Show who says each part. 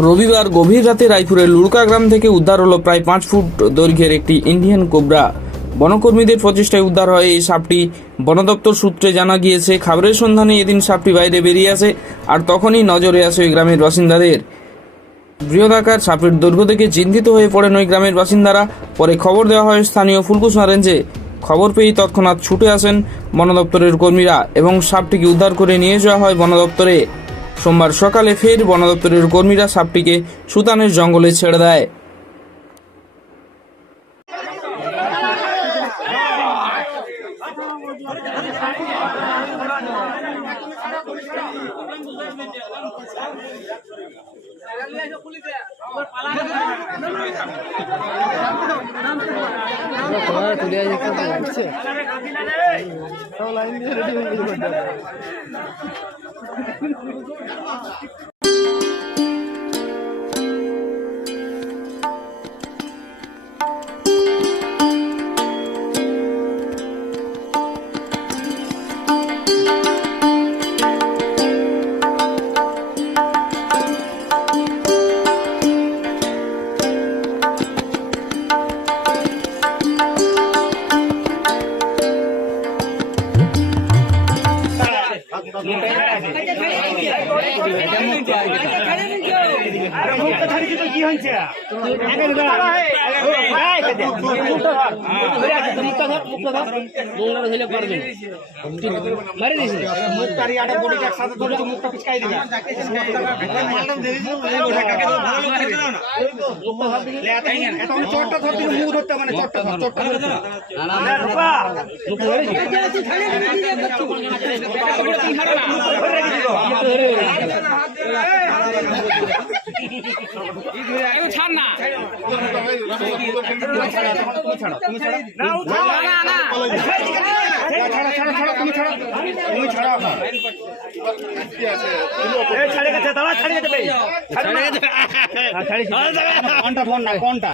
Speaker 1: রবিবার গভীর রাতে রায়পুরের লুড়কা গ্রাম থেকে উদ্ধার হলো প্রায় পাঁচ ফুট দৈর্ঘ্যের একটি ইন্ডিয়ান কোবরা। বনকর্মীদের প্রচেষ্টায় উদ্ধার হয় এই সাপটি। বন দপ্তর সূত্রে জানা গিয়েছে, খাবারের সন্ধানে এদিন সাপটি বাইরে বেরিয়ে আসে আর তখনই নজরে আসে ওই গ্রামের বাসিন্দাদের। বৃহদাকার সাপের দৈর্ঘ্য থেকে চিন্তিত হয়ে পড়েন ওই গ্রামের বাসিন্দারা। পরে খবর দেওয়া হয় স্থানীয় ফুলকুসনা রেঞ্জে খবর পেয়েই তৎক্ষণাৎ ছুটে আসেন বন দপ্তরের কর্মীরা এবং সাপটিকে উদ্ধার করে নিয়ে যাওয়া হয় বন দপ্তরে সোমবার সকালে ফের বন দপ্তরের কর্মীরা সাপটিকে সুতানের জঙ্গলে ছেড়ে দেয়। তোমরা তুলে আসছে সব লাইন দিয়ে রেডি হয়ে Gracias.
Speaker 2: মারি দিয়েছে
Speaker 3: মুখটারি আটা বডিটা একসাথে ধরে তো মুখটা পিচকাই দিবা এটা চটটা ধর মুখ ধরতে মানে চটটা চটটা ধর ছাড়া ছাড়া ছাড়া গেছে। দাঁড়া ছাড়ে গেছে। কোনটা ফোন না কোনটা?